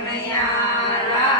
કનૈયા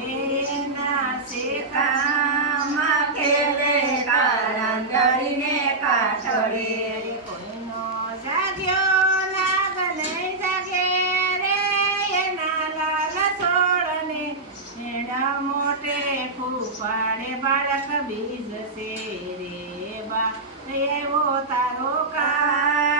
હરિના શેકામાં ખેલે કારાંદળીને કાઠળે. કોઈનો જાગ્યો લાગ નહીં જાગે રે એના લાલ છોડને એના મોટે ફૂફાડે બાળક બીજશે રે બા. એવો તારો કા